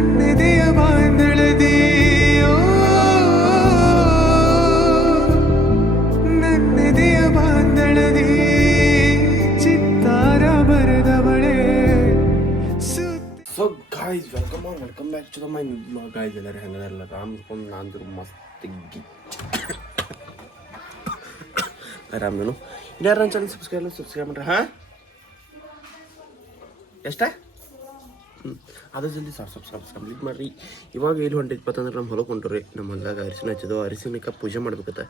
ನನ್ನೆದೆಯ ಬಾಂಧಳದಿ ನನ್ನೆದೆಯ ಬಾಂಧಳದಿ ಚಿತ್ತಾರ ಬರೆದವಳೆ. So guys welcome back to the my guys. ಎಲ್ಲರೂ ಹೆಂಗದಾರಲ್ಲ ರಾಮ್ಕೊಂಡು ನಾನು ಮಸ್ತ್ ಆರಾಮನು ಇನ್ನಾರು ನನ್ನ ಚಾನಲ್ ಸಬ್ಸ್ಕ್ರೈಬ್ ಮಾಡ್ರಿ. ಹಾಂ ಎಷ್ಟ ಅದು ಜಲ್ದಿ ಸಬ್ಸ್ಕ್ರೈಬ್ ಕಂಪ್ಲೀಟ್ ಮಾಡಿರಿ. ಇವಾಗ ಎಲ್ಲಿ ಹೊಂಟಿಪ್ಪತ್ತಂದ್ರೆ ನಮ್ಮ ಹೊಲಕ್ಕೆ ಹೊಂಟ್ರಿ. ನಮ್ಮ ಹೊಲದಾಗ ಅರಿಶಿನ ಹಚ್ಚಿದ್ದು ಅರಿಶಿನಕ್ಕೆ ಪೂಜೆ ಮಾಡ್ಬೇಕತ್ತ.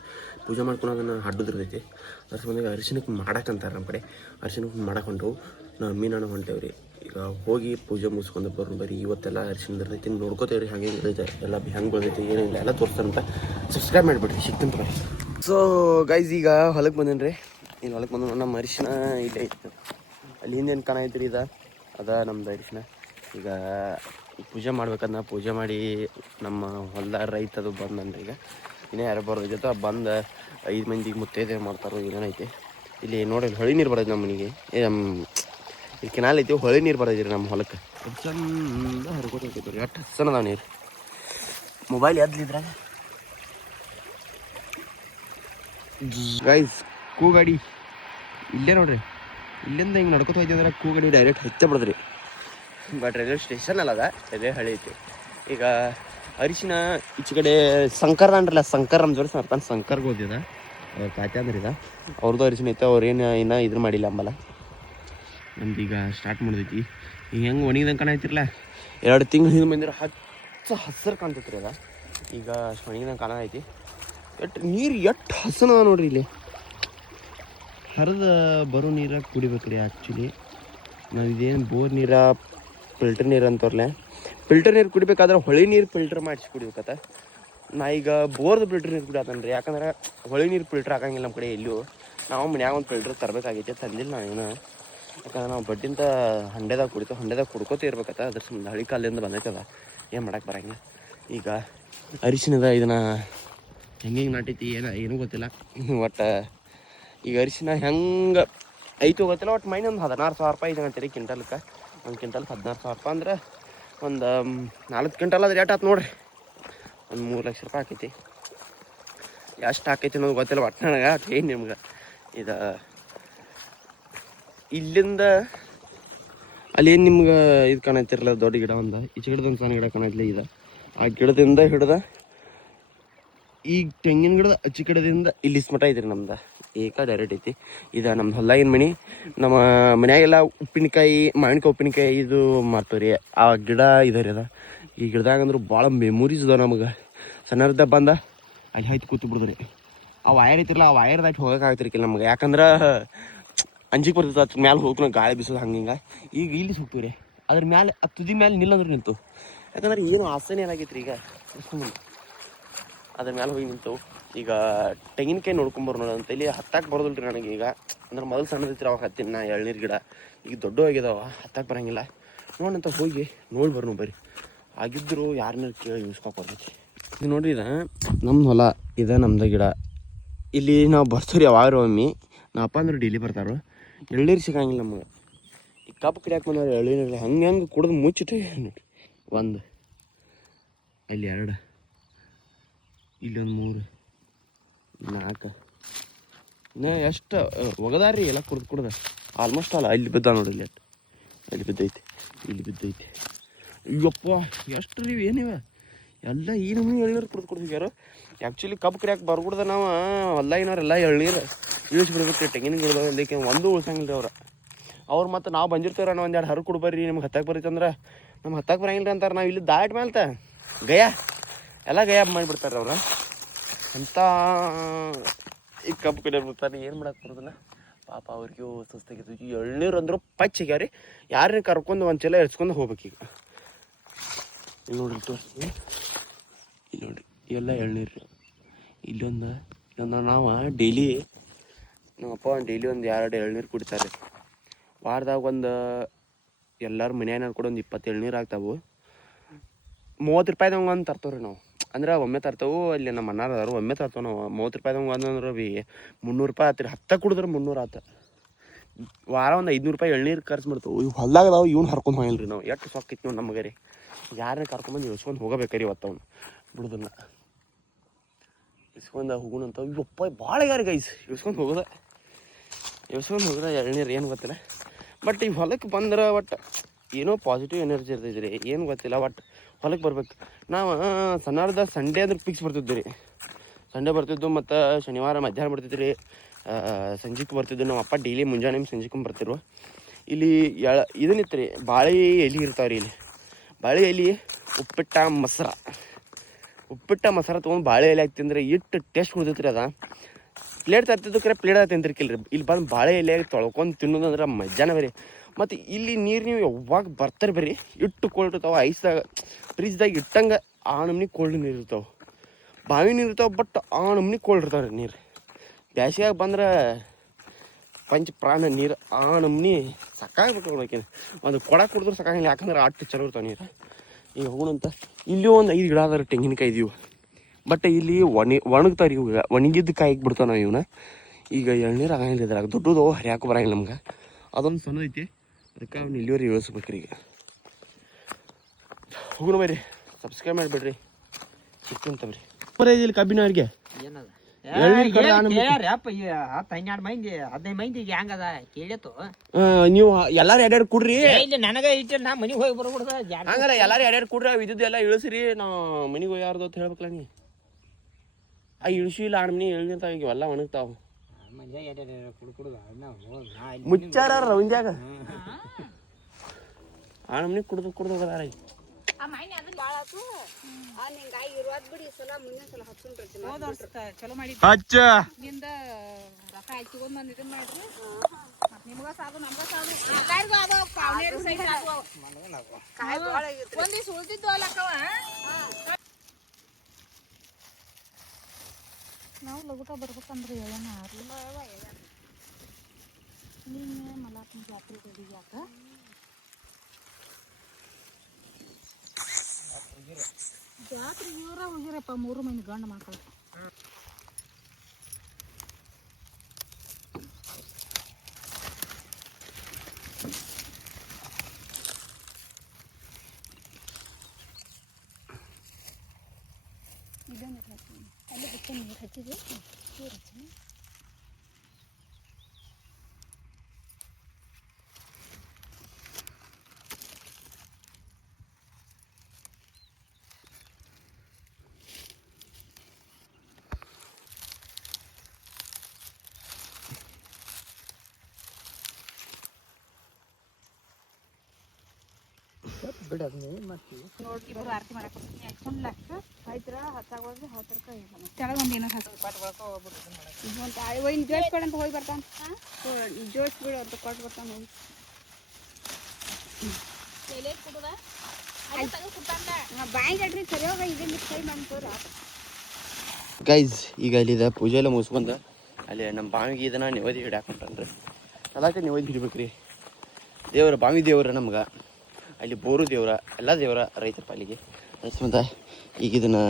ಪೂಜೆ ಮಾಡ್ಕೊಂಡು ಅದನ್ನು ಹಡ್ದಿರ್ತೈತಿ. ಅದ್ರ ಸಂಬಂಧ ಅರಿಶಿನಕ್ಕೆ ಮಾಡಕ್ಕಂತಾರೆ ನಮ್ಮ ಕಡೆ. ಅರಿಶಿನಕ್ಕೆ ಮಾಡಕ್ಕೆ ಹೊಂಟವು. ನಮ್ಮ ಅಮ್ಮಿ ನಾನು ಹೊಂಟೇವ್ರಿ. ಈಗ ಹೋಗಿ ಪೂಜೆ ಮುಗಿಸ್ಕೊಂಡು ಬರೀ ಇವತ್ತೆಲ್ಲ ಅರಿಶಿನ ಇರ್ತೈತಿ. ನೋಡ್ಕೋತೇವ್ರಿ ಹೆಂಗೆ ಇರ್ತೈತೆ ಎಲ್ಲ ಹೆಂಗೆ ಬೆಳ್ದೈತಿ ಏನಿಲ್ಲ ಎಲ್ಲ ತೋರಿಸ್ತಾರಂತ. ಸಬ್ಸ್ಕ್ರೈಬ್ ಮಾಡಿಬಿಡ್ರಿ ಸಿಕ್ತಂತ ಬರೀ. ಸೊ ಗೈಸ್ ಈಗ ಹೊಲಕ್ಕೆ ಬಂದೇನಿ ರೀ. ಇನ್ನು ಹೊಲಕ್ಕೆ ಬಂದು ನಮ್ಮ ಅರಿಶಿನ ಇಲ್ಲೇ ಇತ್ತು. ಅಲ್ಲಿ ಹಿಂದೇನು ಕಾಣ ಐತ್ರಿ ಅದ ನಮ್ದು ಅರಿಶಿನ. ಈಗ ಪೂಜೆ ಮಾಡ್ಬೇಕಂದ ಪೂಜೆ ಮಾಡಿ ನಮ್ಮ ಹೊಲ್ದಾಗ ರೈತದು ಬಂದನ್ರಿ. ಈಗ ಇನ್ನೇ ಯಾರು ಬರೋದೈತೆ ಬಂದು 5 ಮಂದಿಗೆ ಮುತ್ತೈದೆ ಮಾಡ್ತಾರೋ ಏನೇನೈತಿ. ಇಲ್ಲಿ ನೋಡಿ ಹೊಳಿ ನೀರು ಬರೋದು ನಮ್ಮ ಮನೆಗೆ. ಇಲ್ಲಿ ಕೆನಾಲ್ ಐತಿ, ಹೊಳಿ ನೀರು ಬರೋದಿರಿ ನಮ್ಮ ಹೊಲಕ್ಕೆ. ಚಂದ ಹರ್ಕೋತೈತಿ ರೀ. ಅಷ್ಟು ಹಸನ ಅದಾವ ನೀರು. ಮೊಬೈಲ್ ಎದ್ಲಿದ್ರಾಗ ಗೈಸ್ ಕೂಗಾಡಿ ಇಲ್ಲೇ ನೋಡ್ರಿ. ಇಲ್ಲಿಂದ ಹಿಂಗೆ ನಡ್ಕೊತ ಹೋಯ್ತು ಅಂದ್ರೆ ಕೂಗಾಡಿ ಡೈರೆಕ್ಟ್ ಹಚ್ಚ ಬಿಡದ್ರಿ. ಬಟ್ ರೈಲ್ವೆ ಸ್ಟೇಷನ್ ಅಲ್ಲ ರೈಲ್ವೆ ಹಳಿ ಐತಿ. ಈಗ ಅರಿಶಿನ ಈಚೆ ಕಡೆ ಶಂಕರ್ ಅಂದ್ರಲ್ಲ, ಶಂಕರ್ ನಮ್ಮ ಜೋಡಿ ಬರ್ತಾನೆ. ಶಂಕರ್ಗೆ ಹೋಗ್ಯದ ಕಾತೆ ಅಂದ್ರೆ ಅವ್ರದ್ದು ಅರಿಶಿನ ಐತೆ. ಅವ್ರೇನು ಇನ್ನೂ ಇದ್ರ ಮಾಡಿಲ್ಲ ಅಂಬಲ್ಲ. ನಮ್ದು ಈಗ ಸ್ಟಾರ್ಟ್ ಮಾಡಿದೈತಿ. ಈಗ ಹೆಂಗೆ ಒಣಗಿದಂಗೆ ಕಾಣೈತಿರಲ್ಲ, 2 ತಿಂಗಳು ಹಿಂದೆ ಬಂದಿರೋ ಹಸರು ಕಾಣ್ತೈತಿ ರೀ. ಈಗ ಅಷ್ಟು ಒಣಗಿದಂಗೆ ಕಾಣೈತಿ. ನೀರು ಎಷ್ಟು ಹಸನ ನೋಡ್ರಿ. ಇಲ್ಲಿ ಹರಿದ ಬರೋ ನೀರಾಗ ಕುಡಿಬೇಕ್ರಿ. ಆ್ಯಕ್ಚುಲಿ ನಾವು ಇದೇನು ಬೋರ್ ನೀರ ಫಿಲ್ಟರ್ ನೀರು ಅಂತವ್ರಲ್ಲ, ಫಿಲ್ಟರ್ ನೀರು ಕುಡಿಬೇಕಾದ್ರೆ ಹೊಳಿ ನೀರು ಫಿಲ್ಟರ್ ಮಾಡಿಸಿ ಕುಡಿಬೇಕತ್ತ. ನಾ ಈಗ ಬೋರ್ದು ಫಿಲ್ಟರ್ ನೀರು ಕುಡಿಯತ್ತೇನೆ ರೀ. ಯಾಕಂದ್ರೆ ಹೊಳಿ ನೀರು ಫಿಲ್ಟರ್ ಆಗಂಗಿಲ್ಲ ನಮ್ಮ ಕಡೆ ಎಲ್ಲೂ. ನಾವು ಮನ್ಯಾಗ ಒಂದು ಫಿಲ್ಟರ್ ತರಬೇಕಾಗೈತೆ, ತಂದಿಲ್ಲ ನಾವೇನು. ಯಾಕಂದ್ರೆ ನಾವು ಬಡ್ಡಿಂತ ಹಂಡೆದಾಗ ಕುಡ್ಕೋತ ಇರ್ಬೇಕತ್ತ. ಅದ್ರ ಸಂಬಂಧ ಹಳಿ ಕಾಲದಿಂದ ಬಂದೈತದ, ಏನು ಮಾಡಕ್ಕೆ ಬರಂಗಿಲ್ಲ. ಈಗ ಅರಿಶಿನದ ಇದನ್ನು ಹೆಂಗೆ ನಾಟೈತಿ ಏನೂ ಗೊತ್ತಿಲ್ಲ. ಒಟ್ಟು ಈಗ ಅರಿಶಿನ ಹೆಂಗೆ ಐತಿ ಗೊತ್ತಿಲ್ಲ. ಒಟ್ಟು ಮೈನ್ ಒಂದು 16,000 ರೂಪಾಯಿ ಇದೆ ಅಂತೀರಿ ಕ್ವಿಂಟಲ್ಗೆ. ಒಂದು ಕ್ವಿಂಟಲ್ಗೆ 16,000 ರೂಪಾಯಿ ಅಂದ್ರೆ ಒಂದು 4 ಕ್ವಿಂಟಲ್ ಆದ್ರೆ ರೇಟ್ ಆಯ್ತು ನೋಡ್ರಿ. ಒಂದು 3 ಲಕ್ಷ ರೂಪಾಯಿ ಆಕೈತಿ. ಎಷ್ಟು ಆಕೈತಿ ಅನ್ನೋದು ಗೊತ್ತಿಲ್ಲ. ಒಟ್ಟು ನನಗೆ ಏನು ನಿಮ್ಗೆ ಇದು ಇಲ್ಲಿಂದ ಅಲ್ಲಿ ಏನು ನಿಮ್ಗೆ ಇದು ಕಾಣೈತಿರಲ್ಲ, ದೊಡ್ಡ ಗಿಡ ಒಂದು ಈಚೆ ಗಿಡದೊಂದು ಸಣ್ಣ ಗಿಡ ಕಾಣೈತಿಲ್ಲ. ಇದು ಆ ಗಿಡದಿಂದ ಹಿಡ್ದ ಈಗ ತೆಂಗಿನ ಗಿಡದ ಅಚ್ಚಿ ಗಿಡದಿಂದ ಇಲ್ಲಿ ಮಠ ಐತ್ರಿ ನಮ್ದು. ಡೈರೆಕ್ಟ್ ಐತಿ. ಇದು ನಮ್ದು ಹೊಲ್ದಾಗಿನ ಮನೆ. ನಮ್ಮ ಮನ್ಯಾಗೆಲ್ಲ ಉಪ್ಪಿನಕಾಯಿ, ಮಾವಿನಕಾಯಿ ಉಪ್ಪಿನಕಾಯಿ ಇದು ಮಾಡ್ತೀವಿ ರೀ. ಆ ಗಿಡ ಇದೆ ರೀ. ಈ ಗಿಡದಾಗ ಅಂದ್ರೆ ಭಾಳ ಮೆಮೊರೀಸ್ ಇದಾವೆ ನಮಗೆ. ಸಣ್ಣದ ಬಂದ ಅಲ್ಲಿ ಹೈತು ಕೂತು ಬಿಡಿದ್ರಿ. ಆ ವಯರ್ ಐತಿರಲ್ಲ, ಆ ವಯರ್ದಾಗಿ ಹೋಗೋಕ್ಕಾಗ್ತಿರ್ಕಿಲ್ಲ ನಮ್ಗೆ. ಯಾಕಂದ್ರೆ ಅಂಜಿಕೆ ಬರ್ತದೆ ಅದ್ರ ಮ್ಯಾಲೆ ಹೋಗ್ತು ಗಾಳಿ ಬಿಸೋದು ಹಂಗೆ. ಈಗ ಇಲ್ಲಿ ಹೋಗ್ತೀವಿ ರೀ. ಅದ್ರ ಮ್ಯಾಲೆ ಆ ತುದಿ ಮ್ಯಾಲೆ ನಿಲ್ಲಂದ್ರೆ ನಿಂತು. ಯಾಕಂದ್ರೆ ಏನು ಆಸನೆ ಏನಾಗೈತೆ ರೀ. ಈಗ ಅದ್ರ ಮ್ಯಾಲೆ ಹೋಗಿ ನಿಂತು. ಈಗ ತೆಂಗಿನಕಾಯಿ ನೋಡ್ಕೊಂಬರು ಅಂತ ಇಲ್ಲಿ ಹತ್ತಕ್ಕೆ ಬರೋದಿಲ್ಲ ರೀ ನನಗೆ. ಈಗ ಅಂದ್ರೆ ಮೊದಲು ಸಣ್ಣದೈತಿ ಅವಾಗ ಹತ್ತಿನ ಎಳ್ನೀರು ಗಿಡ. ಈಗ ದೊಡ್ಡ ಆಗಿದಾವ, ಹತ್ತಕ್ಕೆ ಬರೋಂಗಿಲ್ಲ. ನೋಡಂತ ಹೋಗಿ ನೋಡಿ ಬರ್ರಿ. ಆಗಿದ್ದರು ಯಾರನ್ನ ಕೇಳಿ ಯೂಸ್ಕೊಬರ್ತೈತಿ. ಇದು ನೋಡ್ರಿ, ಇದು ನಮ್ಮ ಹೊಲ, ಇದು ನಮ್ದು ಗಿಡ. ಇಲ್ಲಿ ನಾವು ಬರ್ತೀವಿ ಯಾವಾಗ ಒಮ್ಮೆ. ನಮ್ಮ ಅಪ್ಪ ಅಂದ್ರೆ ಡೈಲಿ ಬರ್ತಾರೋ. ಎಳ್ನೀರು ಸಿಗಂಗಿಲ್ಲ ನಮಗೆ. ಈ ಕಬ್ಬು ಕಡಿಯಾಕೆ ಬಂದವ್ರು ಎಳ್ನೀರು ಹಂಗೆ ಕುಡಿದು ಮುಚ್ಚಿಟ್ಟು ನೋಡ್ರಿ. 1 ಅಲ್ಲಿ 2 ಇಲ್ಲೊಂದು 3 4 ಇನ್ನು ಎಷ್ಟು ಒಗದಾರಿ ಎಲ್ಲ ಕುಡ್ದು ಆಲ್ಮೋಸ್ಟ್ ಅಲ್ಲ. ಇಲ್ಲಿ ಬಿದ್ದ ನೋಡಿ, ಇಲ್ಲಿ ಬಿದ್ದೈತಿ. ಅಯ್ಯಪ್ಪ ಎಷ್ಟು ರೀ ಏನಿವ ಎಲ್ಲ ಈ ನಮ್ಗೆ ಎಳ್ನೀರು ಕುಡ್ದಿವ್ಯಾರು. ಆ್ಯಕ್ಚುಲಿ ಕಬ್ಬು ಕಡಿಯಾಕೆ ಬರ್ಬಿಡ್ದ ನಾವು ಹೊಲ್ದಾಗಿನವ್ರೆಲ್ಲ ಎಳ್ನೀರು ಇಳಿಸ್ಬಿಡ್ಬೇಕು ರೀ. ತೆಂಗಿನ ಗಿಡದ ಇದಕ್ಕೆ ಒಂದು ಉಳ್ಸಂಗಿಲ್ಲ ರೀ ಅವ್ರು. ಮತ್ತು ನಾವು ಬಂದಿರ್ತೇವ್ರ ನಾವು 1-2 ಹರು ಕೊಡ್ಬರ್ರಿ ನಿಮ್ಗೆ ಹತ್ತಕ್ಕೆ ಬರೀತಂದ್ರೆ ನಮ್ಗೆ ಹತ್ತಕ್ಕೆ ಬರಂಗಿಲ್ಲ ಅಂತಾರೆ. ನಾವು ಇಲ್ಲಿ ದಾಟ್ ಮೇಲೆ ಎಲ್ಲ ಗಯಾ ಮಾಡಿಬಿಡ್ತಾರೆ ಅವ್ರು. ಅಂತ ಈಗ ಕಬ್ಬು ಕಡಿಯೋರು ಬಿಡ್ತಾರೆ. ಏನು ಮಾಡಕ್ಕೆ ಬರೋದಿಲ್ಲ ಪಾಪ. ಅವ್ರಿಗೂ ಸುಸ್ತಾಗಿತ್ತು. ಈ ಎಳ್ನೀರು ಅಂದ್ರು ಪಚ್ಚಿಗ್ಯಾವ್ರಿ. ಯಾರನ್ನ ಕರ್ಕೊಂಡು ಒಂದು ಚಲ ಎಳ್ಸ್ಕೊಂಡು ಹೋಗ್ಬೇಕೀಗ. ಇಲ್ಲಿ ನೋಡ್ರಿ ತೋರಿಸ್ತೀನಿ. ಇಲ್ಲಿ ನೋಡ್ರಿ ಇವೆಲ್ಲ ಎಳ್ನೀರು. ಇಲ್ಲೊಂದು ನಾವು ಡೈಲಿ ನಮ್ಮಪ್ಪ ಡೈಲಿ ಒಂದು 2 ಎಳ್ನೀರು ಕುಡಿತಾರೆ. ವಾರದಾಗ ಒಂದು ಎಲ್ಲರೂ ಮನ್ಯಾಗ ಕೂಡ ಒಂದು 20 ಎಳ್ನೀರು ಆಗ್ತಾವೆ. 30 ರೂಪಾಯಿದಂಗೆ ಒಂದು ತರ್ತೇವ್ರಿ ನಾವು. ಅಂದ್ರೆ ಒಮ್ಮೆ ತರ್ತೇವೆ. ಅಲ್ಲಿ ನಮ್ಮ ಅಣ್ಣಾರು ಅದಾರು, ಒಮ್ಮೆ ತರ್ತೇವೆ ನಾವು. 30 ರೂಪಾಯಿದಂಗೆ ಒಂದು ಅಂದ್ರೆ 300 ರೂಪಾಯಿ ಆತ್ರಿ. 10 ಕುಡಿದ್ರೆ 300 ಆತ. ವಾರ ಒಂದು 500 ರೂಪಾಯಿ ಎಳ್ನೀರು ಖರ್ಚು ಮಾಡ್ತಾವೆ. ಇವು ಹೊಲ್ದಾಗ ಅದಾವು, ಇವ್ನು ಹರ್ಕೊಂಡು ಹೋಗಿಲ್ಲ ರೀ ನಾವು. ಎಷ್ಟು ಸೊಕ್ಕಿತ್ತು ನೋಡಿ ನಮಗೆ ರೀ. ಯಾರನ್ನ ಕರ್ಕೊಂಬಂದು ಇಳಿಸ್ಕೊಂಡು ಹೋಗಬೇಕ್ರಿ ಇವತ್ತು ಅವ್ನು ಬಿಡುದಿಲ್ಲ. ಇಸ್ಕೊಂಡು ಹೋಗೋಣಂತ ಇವಪ್ಪ ಭಾಳ ಯಾರು ಗೈಸ್ ಇಳ್ಸ್ಕೊಂಡು ಹೋಗೋದ ಎಳ್ನೀರು ಏನು ಗೊತ್ತಿಲ್ಲ. ಬಟ್ ಈ ಹೊಲಕ್ಕೆ ಬಂದ್ರೆ ಒಟ್ಟು ಏನೋ ಪಾಸಿಟಿವ್ ಎನರ್ಜಿ ಇರ್ತೈತಿ ರೀ. ಏನು ಗೊತ್ತಿಲ್ಲ, ಒಟ್ಟು ಹೊಲಕ್ಕೆ ಬರ್ಬೇಕು. ನಾವು ಸಣ್ಣದ ಸಂಡೇ ಅಂದ್ರೆ ಫಿಕ್ಸ್ ಬರ್ತಿದ್ವಿ ರೀ. ಸಂಡೇ ಬರ್ತಿದ್ದು ಮತ್ತು ಶನಿವಾರ ಮಧ್ಯಾಹ್ನ ಬರ್ತಿದ್ವಿ ರೀ, ಸಂಜೆಗೆ ಬರ್ತಿದ್ದು. ನಮ್ಮ ಅಪ್ಪ ಡೈಲಿ ಮುಂಜಾನೆ ಸಂಜೆಗೆ ಬರ್ತಿರು. ಇಲ್ಲಿ ಇದನ್ನಿತ್ತು ರೀ, ಬಾಳೆ ಎಲೆ ಇರ್ತಾವೆ ರೀ. ಇಲ್ಲಿ ಬಾಳೆ ಎಲೆ ಉಪ್ಪಿಟ್ಟ ಮೊಸರ ತೊಗೊಂಡು ಬಾಳೆ ಎಲೆ ಹಾಕಿ ತಿಂದ್ರೆ ಇಟ್ಟು ಟೇಸ್ಟ್ ಕೊಡ್ತೈತಿ ರೀ. ಅದ ಪ್ಲೇಟ್ ತರ್ತಿದ್ದು ಕರೆ ಪ್ಲೇಟ್ ತಿಂತಿರ್ಕಿಲ್ಲ ರೀ. ಇಲ್ಲಿ ಬಂದು ಬಾಳೆ ಎಲೆಯಾಗಿ ತೊಳ್ಕೊಂಡು ತಿನ್ನೋದಂದ್ರೆ ಮಜಾನ ಬೇರೆ. ಮತ್ತು ಇಲ್ಲಿ ನೀರು ನೀವು ಯಾವಾಗ ಬರ್ತಾರೆ ಬೇರೆ ಇಟ್ಟು ಕೋಲ್ಡ್ ಇರ್ತಾವೆ. ಐಸ್ದಾಗ ಫ್ರಿಜ್ದಾಗ ಇಟ್ಟಂಗೆ ಆ ನಮ್ನಿ ಕೋಲ್ಡ್ ನೀರು ಇರ್ತಾವೆ. ಬಾವಿ ನೀರು ಇರ್ತಾವೆ, ಬಟ್ ಆ ನಮ್ನಿ ಕೋಲ್ಡ್ ಇರ್ತಾವೆ ರೀ ನೀರು. ಬ್ಯಾಸಿಯಾಗ ಬಂದ್ರೆ ಪಂಚ ಪ್ರಾಣ ನೀರು ಆ ನಮ್ನಿ ಸಾಕಾಗ್ಬೇಕು ನೋಡೋಕೆ. ಒಂದು ಕೊಡ ಕುಡಿದ್ರೆ ಸಾಕಾಗಿಲ್ಲ, ಯಾಕಂದ್ರೆ ಅಟ್ಟು ಚಲೋ ಇರ್ತಾವೆ ನೀರು. ಈಗ ಹೋಗೋಣಂತ. ಇಲ್ಲಿ ಒಂದು 5 ಗಿಡ ಅದಾರ ತೆಂಗಿನಕಾಯಿ ಇದೀವು. ಬಟ್ ಇಲ್ಲಿ ಒಣಗ್ತಾವ್ರಿ. ಇವಾಗ ಒಣಗಿದ್ದು ಕಾಯಿಗೆ ಬಿಡ್ತಾವೆ ನಾವು ಇವನ್ನ. ಈಗ ಎಳ್ನೀರು ಆಗಂಗಿಲ್ಲ ಇದ್ರಾಗ, ದೊಡ್ಡದು ಹರಿಯಾಕೆ ಬರಂಗಿಲ್ಲ ನಮ್ಗೆ. ಅದೊಂದು ಸಣ್ಣ ಐತಿ, ಅದಕ್ಕೆ ಅವ್ನು ಇಲ್ಲಿವರೆ ಇಳಿಸ್ಬೇಕ್ರಿ. ಈಗ ಹೋಗೋಣ ಬರ್ರಿ, ಸಬ್ಸ್ಕ್ರೈಬ್ ಮಾಡಿಬಿಡ್ರಿ. ಸಿಕ್ತಂತವ್ರಿ ಬರೀ ಇಲ್ಲಿ ಕಬ್ಬಿನ ಅವ್ರಿಗೆ ನೀವು ಎಲ್ಲಾರು ಎರಡೆರಡು ಕುಡ್ರಿ. ನನಗ ನಾ ಮನಿಗೆ ಹೋಗಿ ಬರ್ಬಿಡ್ದ. ಹಂಗಾರ ಎಲ್ಲಾರು ಎರಡೆರಡು ಕುಡ್ರಿ. ಇದ್ದಿದ್ದು ಎಲ್ಲ ಇಳಿಸ್ರಿ. ನಾವು ಮನಿಗೆ ಹೋಗ್ಯಾರ್ದು ಅಂತ ಹೇಳ್ಬೇಕಲ್ಲ ನೀ. ಆ ಇಳಿಸಿ ಇಲ್ಲ ಆಡ್ಮನಿ ಇಳಿತಾವ. ಈಗ ಎಲ್ಲ ಒಣಗ್ತಾವ. ಮುಚ್ಚಾರ ರೌಂದ್ಯಾಗ ಆಡ್ಮನಿ ಕುಡ್ದು ಹೋಗದಾರ. ನಾವು ಲಗುಟ ಬರ್ಬೇಕಂದ್ರೆ ಹೇಳೋಣ ನೀನು ಮಲಾಪನ ಜಾತ್ರೆ ಹೋಗಿದ್ವಿ. ಯಾಕ ಜಾತ್ರೆಗೆ ಇವರ ಹೋಗಿರಪ್ಪ 3 ಮಂದಿ ಗಂಡು ಮಕ್ಕಳು. ಇದನ್ನು ಅಲ್ಲಿ ಬಿಟ್ಟು ನೀರು ಹಚ್ಚಿದೆ. ನೀರು ಹಚ್ಚಿ ಬಿಡೋದು ನೀವು ಮಾಡ್ತೀವಿ. ನೋಡ್ರಿ ಇಬ್ಬರು ಆರತಿ ಮಾಡಕ್ಕೆ ಹಾಕ್ಕೊಂಡ್ಲಾಕ ಆಯ್ತರ ಹತ್ತಾಗೋದು 10 ರೂಪಾಯಿ ಕೆಳಗೆ ಒಂದು ಏನೋ ಹೋಗಿ ಜೋಡಿಸ್ಬೇಡ ಅಂತ ಹೋಗಿ ಬರ್ತಾನೆ. ಜೋಡಿಸ್ಬಿಡು ಅಂತ ಕೊಟ್ಟು ಬರ್ತಾನೆ. ಹೋಗಿ ಬಾಯಿ ಗಡ್ರಿ ಸರಿಯೋಗ ಇದನ್ನ ಕೈ ಮಾಡ್ತೋರ. ಗೈಸ್ ಈಗ ಅಲ್ಲಿದೆ ಪೂಜೆ ಎಲ್ಲ ಮುಗಿಸ್ಕೊಂಡ ಅಲ್ಲಿ ನಮ್ಮ ಬಾವಿಗೆ ಇದನ್ನ ನೆವದಿ ಹಿಡಾಕೊಂಡ್ರಿ. ಅದಕ್ಕೆ ನೆವದಿ ಹಿಡಿಬೇಕ್ರಿ. ದೇವರ ಬಾವಿ ದೇವ್ರ ನಮ್ಗೆ ಅಲ್ಲಿ ಬೋರು ದೇವ್ರ ಎಲ್ಲ ದೇವರ ರೈತರ ಪಾಲಿಗೆ ಮತ್ತು ಈಗ ಇದನ್ನು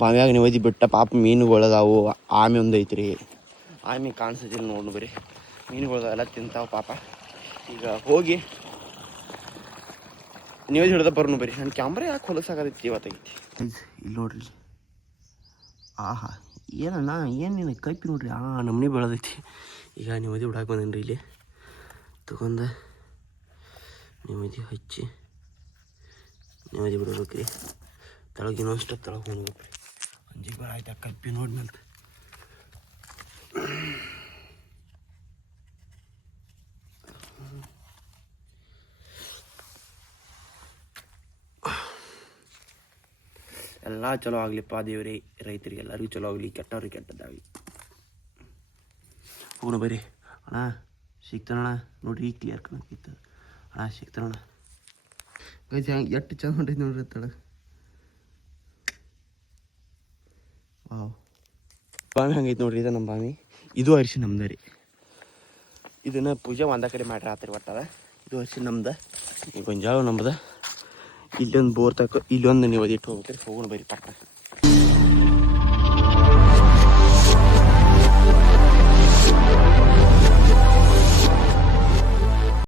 ಬಾವಿಯಾಗ ನೆವದಿ ಬಿಟ್ಟ ಪಾಪ ಮೀನುಗಳದಾವು. ಆಮೆ ಒಂದು ಐತ್ರಿ, ಆಮೆ ಕಾಣಿಸೋದಿಲ್ಲ ನೋಡು ಬರೀ ಮೀನುಗಳು ಎಲ್ಲ ತಿಂತಾವ ಪಾಪ. ಈಗ ಹೋಗಿ ನೆವದಿ ಹಿಡ್ದ ಬರ್ನು ಬರೀ. ನನ್ನ ಕ್ಯಾಮ್ರಾ ಯಾಕೆ ಹೊಲಸಾಗತೈತಿ ಇವತ್ತಾಗೈತಿ. ಇಲ್ಲಿ ನೋಡ್ರಿ, ಆಹಾ ಏನಣ್ಣ ಏನು ನೀನು ಕೈಪಿ ನೋಡ್ರಿ ನಮ್ಮನೆ ಬೆಳೆದೈತಿ. ಈಗ ನೆವದಿ ಬಿಡಾಕೆ ಬಂದೇನ್ರಿ. ಇಲ್ಲಿ ತಗೊಂಡು ನೆವದಿ ಹಚ್ಚಿ ನೆವದಿ ಬಿಡ್ಬೇಕ್ರಿ. ತಳಗಿನೋ ಅಷ್ಟು ತಳಗೆ ಹೋಗ್ಬೇಕ್ರಿ. ಅಂಜಿಗೆ ಬರ ಆಯ್ತಾ ಕಪ್ಪಿ ನೋಡ್ನಂತ. ಎಲ್ಲ ಚಲೋ ಆಗ್ಲಿಪ್ಪ ದೇವ್ರಿ. ರೈತರಿಗೆ ಎಲ್ಲರಿಗೂ ಚಲೋ ಆಗಲಿ, ಕೆಟ್ಟವ್ರಿಗೆ ಕೆಟ್ಟದ್ದಾಗಲಿ. ಹೋಗೋಣ ಬರ್ರಿ. ಅಣ್ಣ ಸಿಗ್ತಾನಣ್ಣ ನೋಡ್ರಿ, ಈಗ ಕ್ಲಿಯರ್ ಕಾಣಕ್ಕಿತ್ತು ಅಣ್ಣ. ಸಿಗ್ತಾನಣ್ಣ ಗೈಸ್. ಎಷ್ಟು ಚಂದ ಹೊಂಟೈತಿ ನೋಡ್ರಿ ತಳ. ವಾವ್, ಬಾವಿ ಹಂಗೈತಿ ನೋಡ್ರಿ. ಇದು ನಮ್ಮ ಬಾವಿ. ಇದು ಅರಿಶಿ ನಮ್ದು ರೀ. ಇದನ್ನ ಪೂಜೆ ಒಂದ ಕಡೆ ಮಾಡ್ರಿ ಆತ್ರಿ ಒಟ್ಟದ. ಇದು ಅರಿಶಿ ನಮ್ದು, ಈ ಗೊಂಜಾಳ ನಮ್ದು. ಇಲ್ಲೊಂದು ಬೋರ್ ತಕ್ಕ ಇಲ್ಲೊಂದು ನೀವು ಅದಿಟ್ಟು ಹೋಗ್ಬೇಕ್ರಿ. ಹೋಗೋಣ ಬರ್ರಿ ಪಕ್ಕ.